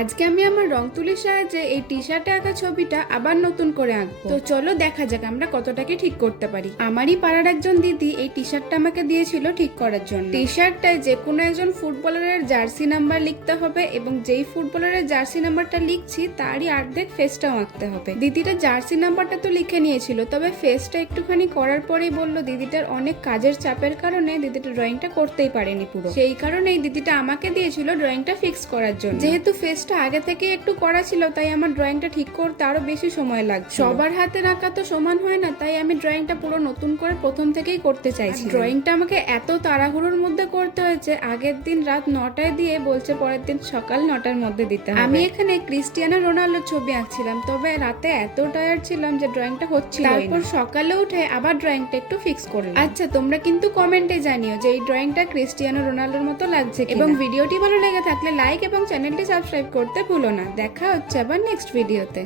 আজকে আমি আমার রং তুলির সাহায্যে এই টি শার্টে আঁকা ছবিটা আবার নতুন করে আঁকবো। তো চলো দেখা যাক আমরা কতটাকে ঠিক করতে পারি। আমারই পাড়ার একজন দিদি এই টি শার্টটা আমাকে দিয়েছিল ঠিক করার জন্য। টি শার্টটায় যে কোনো একজন ফুটবলারের জার্সি নাম্বার লিখতে হবে এবং যেই ফুটবলারের জার্সি নাম্বারটা লিখছি তারই অর্ধেক ফেসটাও আঁকতে হবে। দিদিটা জার্সি নাম্বারটা তো লিখে নিয়েছিল, তবে ফেসটা একটুখানি করার পরেই বললো দিদিটার অনেক কাজের চাপের কারণে দিদিটা ড্রয়িংটা করতেই পারেনি পুরো। সেই কারণেই দিদিটা আমাকে দিয়েছিল ড্রয়িংটা ফিক্স করার জন্য। যেহেতু ফেসটা আগে থেকে একটু করা ছিল তাই আমার ড্রয়িংটা ঠিক করতে আরো বেশি সময় লাগছে। সবার হাতে আঁকা তো সমান হয় না, তাই আমি ড্রয়িংটা পুরো নতুন করে প্রথম থেকেই করতে চাইছি। ড্রয়িংটা আমাকে এত তাড়াহুড়োর মধ্যে করতে হয়েছে, আগের দিন রাত 9টায় দিয়ে বলছে পরের দিন সকাল 9টার মধ্যে দিতে হবে। আমি এখানে ক্রিস্টিয়ানো রোনাল্ডোর ছবি আঁকছিলাম, তবে রাতে এত টায়ার্ড ছিলাম যে ড্রয়িংটা হচ্ছিল না। তারপর সকালে উঠে আবার ড্রয়িংটা একটু ফিক্স করলাম। আচ্ছা, তোমরা কিন্তু কমেন্টে জানিও যে এই ড্রয়িংটা ক্রিস্টিয়ানো রোনাল্ডোর মতো লাগছে এবং ভিডিওটি ভালো লেগে থাকলে লাইক এবং চ্যানেলটি সাবস্ক্রাইব করতে ভুলো না। দেখা হচ্ছে আবার নেক্সট ভিডিওতে।